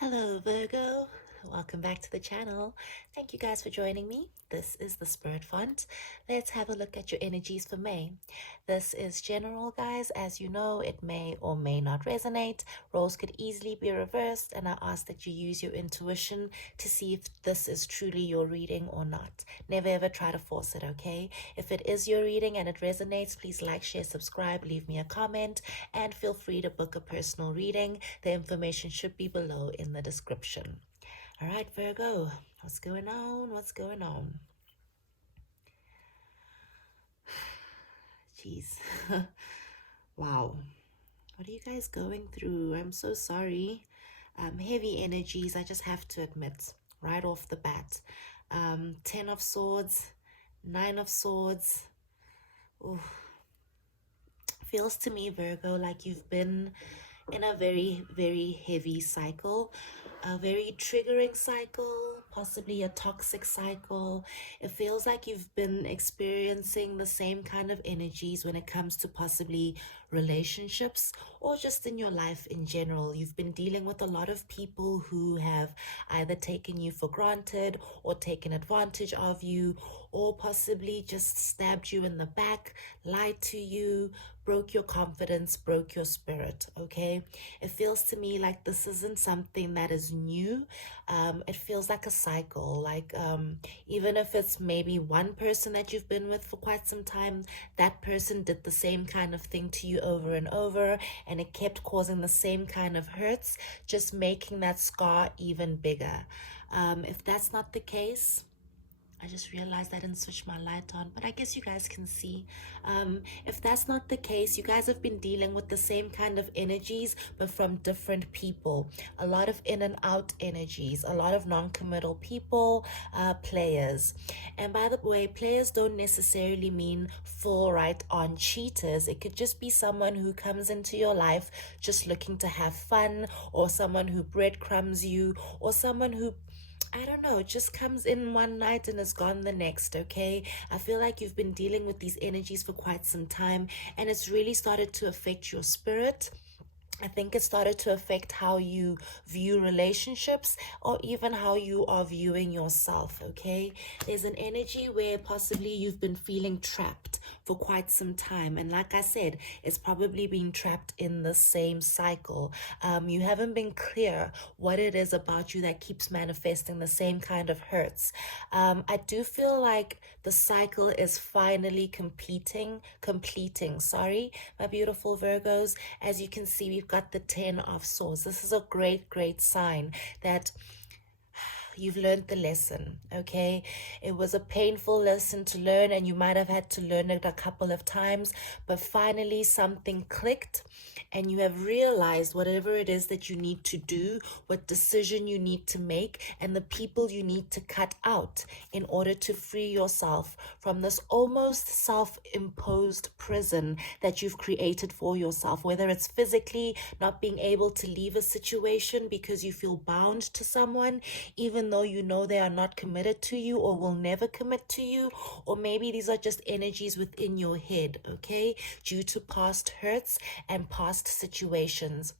Hello, Virgo. Welcome back to the channel. Thank you guys for joining me. This is the Spirit Font. Let's have a look at your energies for May. This is general, guys. As you know, it may or may not resonate. Roles could easily be reversed, and I ask that you use your intuition to see if this is truly your reading or not. Never ever try to force it, okay? If it is your reading and it resonates, please like, share, subscribe, leave me a comment, and feel free to book a personal reading. The information should be below in the description. All right, Virgo, what's going on? What's going on? Jeez. Wow. What are you guys going through? I'm so sorry. Heavy energies, I just have to admit, right off the bat. 10 of Swords, 9 of Swords. Ooh. Feels to me, Virgo, like you've been in a very, very heavy cycle, a very triggering cycle, possibly a toxic cycle. It feels like you've been experiencing the same kind of energies when it comes to possibly relationships or just in your life in general. You've been dealing with a lot of people who have either taken you for granted or taken advantage of you, or possibly just stabbed you in the back, lied to you, broke your confidence, broke your spirit, okay? It feels to me like this isn't something that is new. It feels like a cycle, like even if it's maybe one person that you've been with for quite some time, that person did the same kind of thing to you over and over, and it kept causing the same kind of hurts, just making that scar even bigger. If that's not the case, I just realized I didn't switch my light on, but I guess you guys can see. If that's not the case, you guys have been dealing with the same kind of energies, but from different people. A lot of in and out energies, a lot of non-committal people, players. And by the way, players don't necessarily mean full right-on cheaters. It could just be someone who comes into your life just looking to have fun, or someone who breadcrumbs you, or someone who, I don't know, it just comes in one night and is gone the next, okay? I feel like you've been dealing with these energies for quite some time, and it's really started to affect your spirit. I think it started to affect how you view relationships, or even how you are viewing yourself, okay? There's an energy where possibly you've been feeling trapped for quite some time. And like I said, it's probably been trapped in the same cycle. You haven't been clear what it is about you that keeps manifesting the same kind of hurts. I do feel like the cycle is finally completing, sorry, my beautiful Virgos. As you can see, we've got the 10 of Swords. This is a great sign that you've learned the lesson, okay? It was a painful lesson to learn, and you might have had to learn it a couple of times, but finally something clicked, and you have realized whatever it is that you need to do, what decision you need to make, and the people you need to cut out in order to free yourself from this almost self-imposed prison that you've created for yourself, whether it's physically not being able to leave a situation because you feel bound to someone, even though you know they are not committed to you or will never commit to you, or maybe these are just energies within your head, okay, due to past hurts and past situations.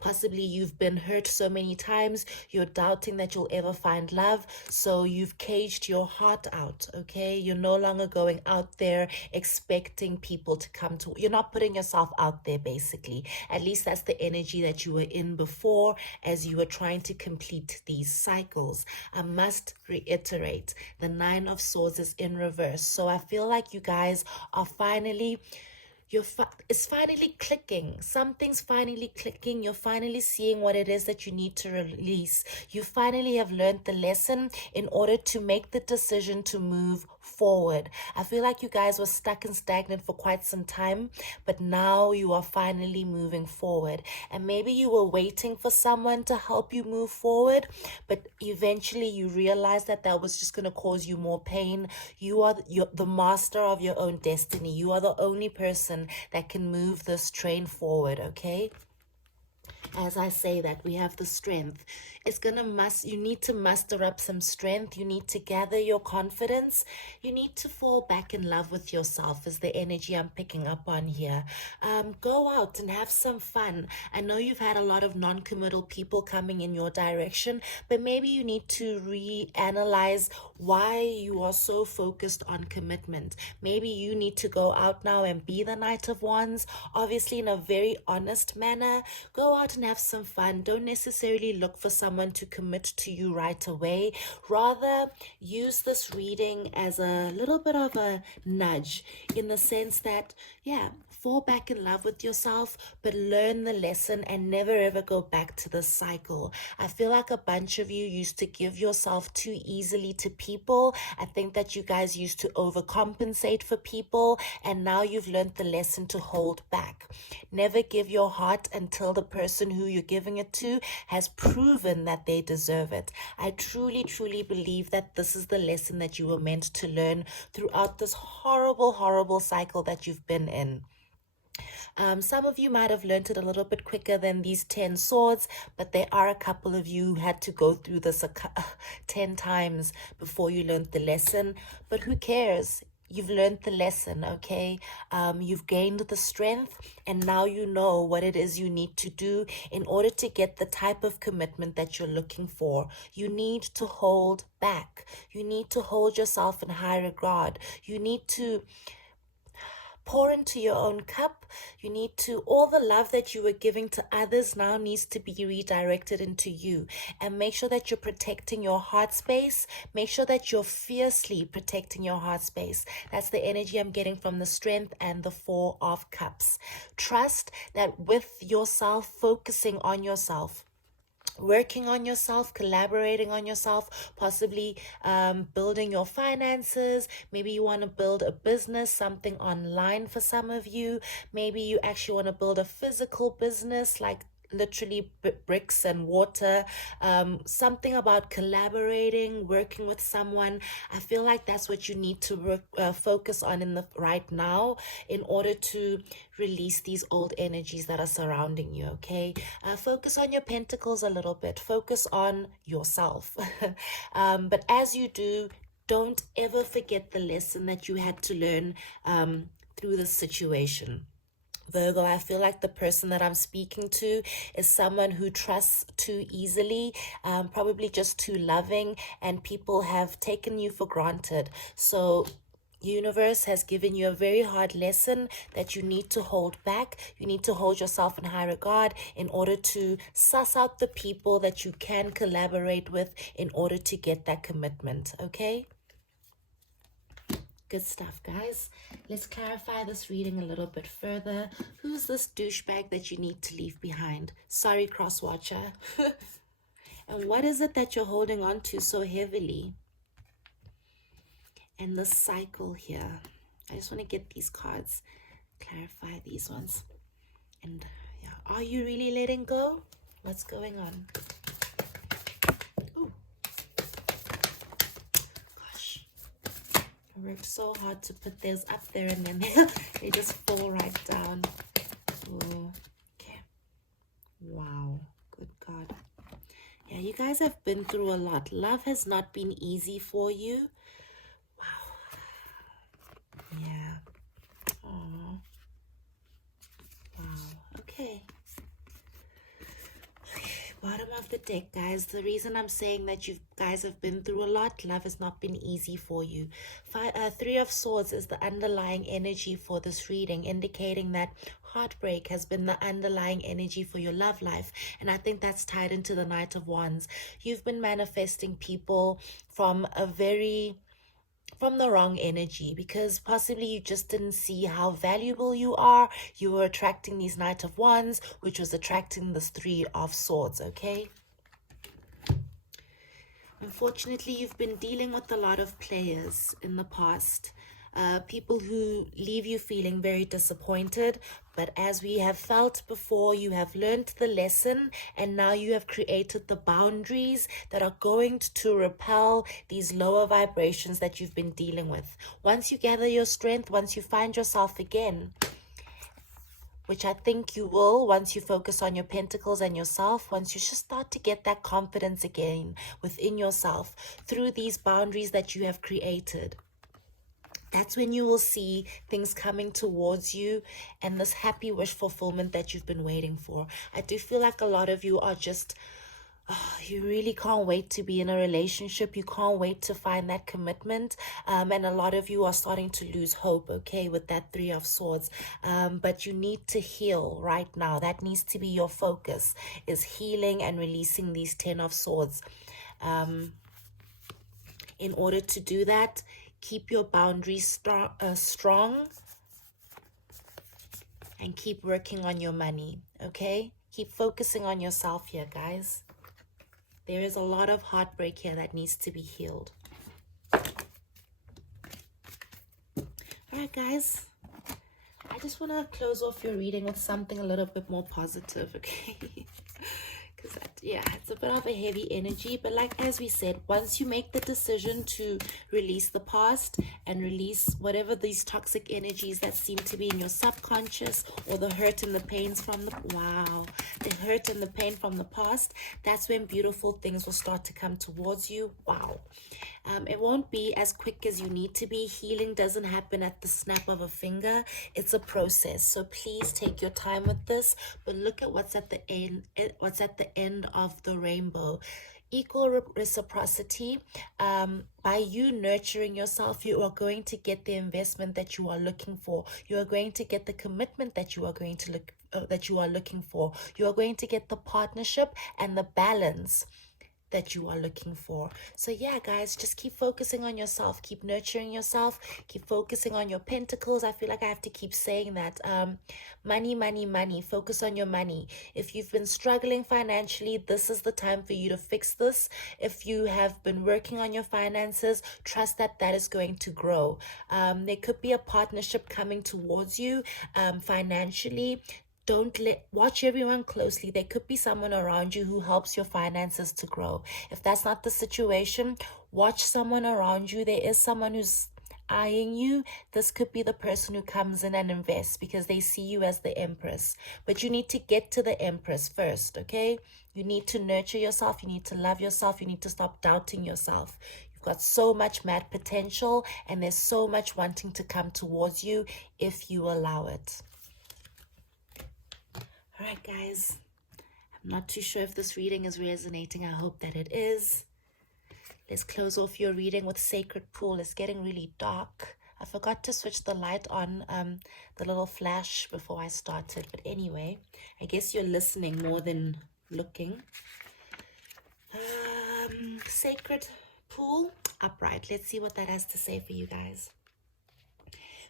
Possibly you've been hurt so many times, you're doubting that you'll ever find love, so you've caged your heart out, okay? You're no longer going out there expecting people to come to, you're not putting yourself out there, basically. At least that's the energy that you were in before, as you were trying to complete these cycles. I must reiterate, the 9 of Swords is in reverse, so I feel like you guys are finally, it's finally clicking. Something's finally clicking. You're finally seeing what it is that you need to release. You finally have learned the lesson in order to make the decision to move forward. I feel like you guys were stuck and stagnant for quite some time, but now you are finally moving forward. And maybe you were waiting for someone to help you move forward, but eventually you realized that that was just going to cause you more pain. You're the master of your own destiny. You are the only person that can move this train forward, okay? As I say that, we have the strength. You need to muster up some strength. You need to gather your confidence. You need to fall back in love with yourself, is the energy I'm picking up on here. Go out and have some fun. I know you've had a lot of non-committal people coming in your direction, but maybe you need to reanalyze why you are so focused on commitment. Maybe you need to go out now and be the Knight of Wands, obviously in a very honest manner. Go out and have some fun. Don't necessarily look for someone to commit to you right away. Rather, use this reading as a little bit of a nudge, in the sense that, yeah, fall back in love with yourself, but learn the lesson and never ever go back to the cycle. I feel like a bunch of you used to give yourself too easily to people. I think that you guys used to overcompensate for people, and now you've learned the lesson to hold back. Never give your heart until the person who you're giving it to has proven that they deserve it. I truly, truly believe that this is the lesson that you were meant to learn throughout this horrible, horrible cycle that you've been in. Some of you might have learned it a little bit quicker than these 10 swords, but there are a couple of you who had to go through this 10 times before you learned the lesson. But who cares? You've learned the lesson, okay? You've gained the strength, and now you know what it is you need to do in order to get the type of commitment that you're looking for. You need to hold back. You need to hold yourself in high regard. You need to pour into your own cup. You need to, all the love that you were giving to others now needs to be redirected into you. And make sure that you're protecting your heart space. Make sure that you're fiercely protecting your heart space. That's the energy I'm getting from the Strength and the Four of Cups. Trust that with yourself, focusing on yourself, working on yourself, collaborating on yourself, possibly building your finances. Maybe you want to build a business, something online for some of you. Maybe you actually want to build a physical business, like literally bricks and water. Something about collaborating, working with someone. I feel like that's what you need to focus on in the right now, in order to release these old energies that are surrounding you. Okay, focus on your pentacles a little bit. Focus on yourself. But as you do, don't ever forget the lesson that you had to learn through this situation. Virgo, I feel like the person that I'm speaking to is someone who trusts too easily, probably just too loving, and people have taken you for granted. So universe has given you a very hard lesson that you need to hold back. You need to hold yourself in high regard in order to suss out the people that you can collaborate with in order to get that commitment, okay? Good stuff, guys. Let's clarify this reading a little bit further. Who's this douchebag that you need to leave behind? Sorry, cross-watcher. And what is it that you're holding on to so heavily? And the cycle here. I just want to get these cards, clarify these ones. And yeah, are you really letting go? What's going on? I worked so hard to put theirs up there, and then they just fall right down. Ooh, okay. Wow. Good God. Yeah, you guys have been through a lot. Love has not been easy for you. Wow. Yeah. Oh. Wow. Okay. Bottom of the deck, guys. The reason I'm saying that you guys have been through a lot, love has not been easy for you. Three of Swords is the underlying energy for this reading, indicating that heartbreak has been the underlying energy for your love life. And I think that's tied into the Knight of Wands. You've been manifesting people from the wrong energy, because possibly you just didn't see how valuable you are. You were attracting these Knight of Wands, which was attracting this Three of Swords, okay? Unfortunately, you've been dealing with a lot of players in the past. People who leave you feeling very disappointed, but as we have felt before, you have learned the lesson, and now you have created the boundaries that are going to repel these lower vibrations that you've been dealing with. Once you gather your strength, once you find yourself again, which I think you will once you focus on your pentacles and yourself, once you just start to get that confidence again within yourself through these boundaries that you have created. That's when you will see things coming towards you and this happy wish fulfillment that you've been waiting for. I do feel like a lot of you are just, you really can't wait to be in a relationship. You can't wait to find that commitment. And a lot of you are starting to lose hope, okay, with that Three of Swords. But you need to heal right now. That needs to be your focus, is healing and releasing these 10 of Swords. In order to do that, keep your boundaries strong and keep working on your money, okay? Keep focusing on yourself here, guys. There is a lot of heartbreak here that needs to be healed. All right, guys. I just want to close off your reading with something a little bit more positive, okay? Because, yeah, it's a bit of a heavy energy. But like, as we said, once you make the decision to release the past and release whatever these toxic energies that seem to be in your subconscious, or the hurt and the pains from the, the hurt and the pain from the past, that's when beautiful things will start to come towards you. Wow. It won't be as quick as you need to be. Healing doesn't happen at the snap of a finger. It's a process. So please take your time with this. But look at what's at the end. What's at the end of the rainbow. Equal reciprocity. By you nurturing yourself, you are going to get the investment that you are looking for. You are going to get the commitment that you are going to looking for. You are going to get the partnership and the balance that you are looking for. So yeah, guys, just keep focusing on yourself, keep nurturing yourself, keep focusing on your pentacles. I feel like I have to keep saying that. Money, money, money. Focus on your money. If you've been struggling financially, this is the time for you to fix this. If you have been working on your finances, trust that that is going to grow. There could be a partnership coming towards you financially. Watch everyone closely. There could be someone around you who helps your finances to grow. If that's not the situation, watch someone around you. There is someone who's eyeing you. This could be the person who comes in and invests because they see you as the Empress. But you need to get to the Empress first, okay? You need to nurture yourself. You need to love yourself. You need to stop doubting yourself. You've got so much mad potential, and there's so much wanting to come towards you if you allow it. All right, guys, I'm not too sure if this reading is resonating. I hope that it is. Let's close off your reading with Sacred Pool. It's getting really dark. I forgot to switch the light on, the little flash before I started. But anyway, I guess you're listening more than looking. Sacred Pool, upright. Let's see what that has to say for you guys.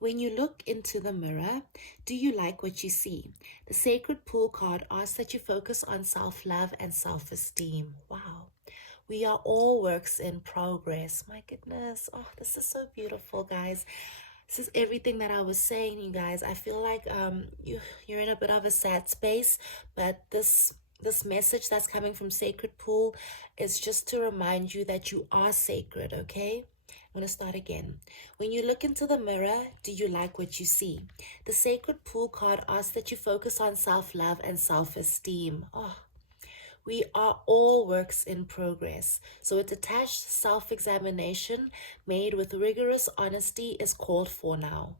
When you look into the mirror, do you like what you see? The Sacred Pool card asks that you focus on self-love and self-esteem. Wow. We are all works in progress. My goodness. Oh, this is so beautiful, guys. This is everything that I was saying, you guys. I feel like you're in a bit of a sad space, but this message that's coming from Sacred Pool is just to remind you that you are sacred, okay? I'm going to start again. When you look into the mirror, do you like what you see? The Sacred Pool card asks that you focus on self-love and self-esteem. Oh, we are all works in progress. So a detached self-examination made with rigorous honesty is called for now.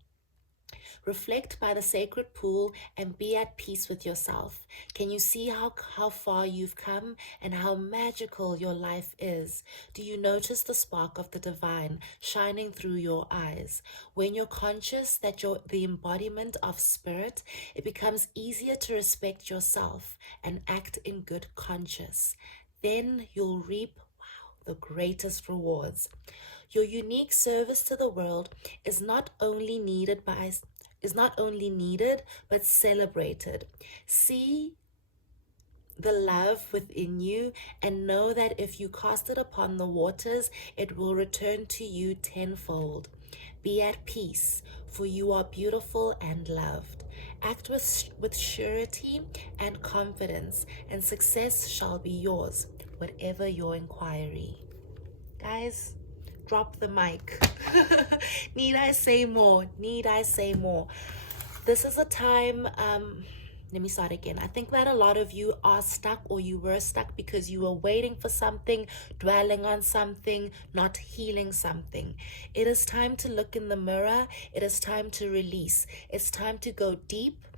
Reflect by the Sacred Pool and be at peace with yourself. Can you see how far you've come and how magical your life is? Do you notice the spark of the divine shining through your eyes? When you're conscious that you're the embodiment of spirit, it becomes easier to respect yourself and act in good conscience. Then you'll reap, the greatest rewards. Your unique service to the world is not only needed but celebrated. See the love within you and know that if you cast it upon the waters, it will return to you tenfold. Be at peace, for you are beautiful and loved. Act with surety and confidence, and success shall be yours, whatever your inquiry. Guys, drop the mic. Need I say more? Need I say more? This is a time, let me start again. I think that a lot of you are stuck, or you were stuck because you were waiting for something, dwelling on something, not healing something. It is time to look in the mirror. It is time to release. It's time to go deep.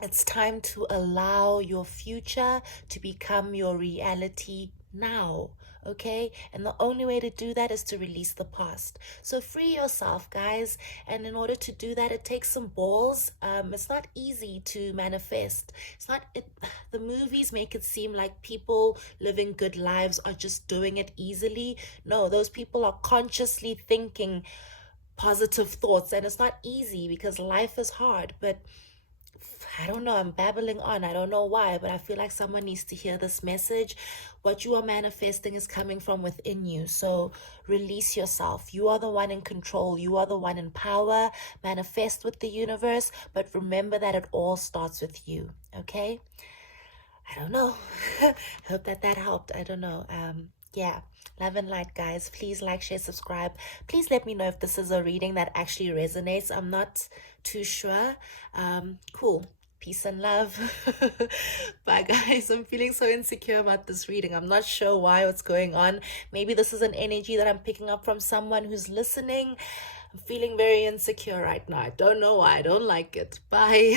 It's time to allow your future to become your reality now. Okay, and the only way to do that is to release the past. So free yourself, guys. And in order to do that, it takes some balls. It's not easy to manifest. It's not it, the movies make it seem like people living good lives are just doing it easily. No, those people are consciously thinking positive thoughts, and it's not easy because life is hard. But I don't know, I'm babbling on. I don't know why, but I feel like someone needs to hear this message. What you are manifesting is coming from within you. So release yourself. You are the one in control. You are the one in power. Manifest with the universe, but remember that it all starts with you. Okay? I don't know. Hope that helped. I don't know. Yeah. Love and light, guys. Please like, share, subscribe. Please let me know if this is a reading that actually resonates. I'm not too sure. Cool. Peace and love. Bye, guys. I'm feeling so insecure about this reading. I'm not sure why, what's going on. Maybe this is an energy that I'm picking up from someone who's listening. I'm feeling very insecure right now. I don't know why. I don't like it. Bye.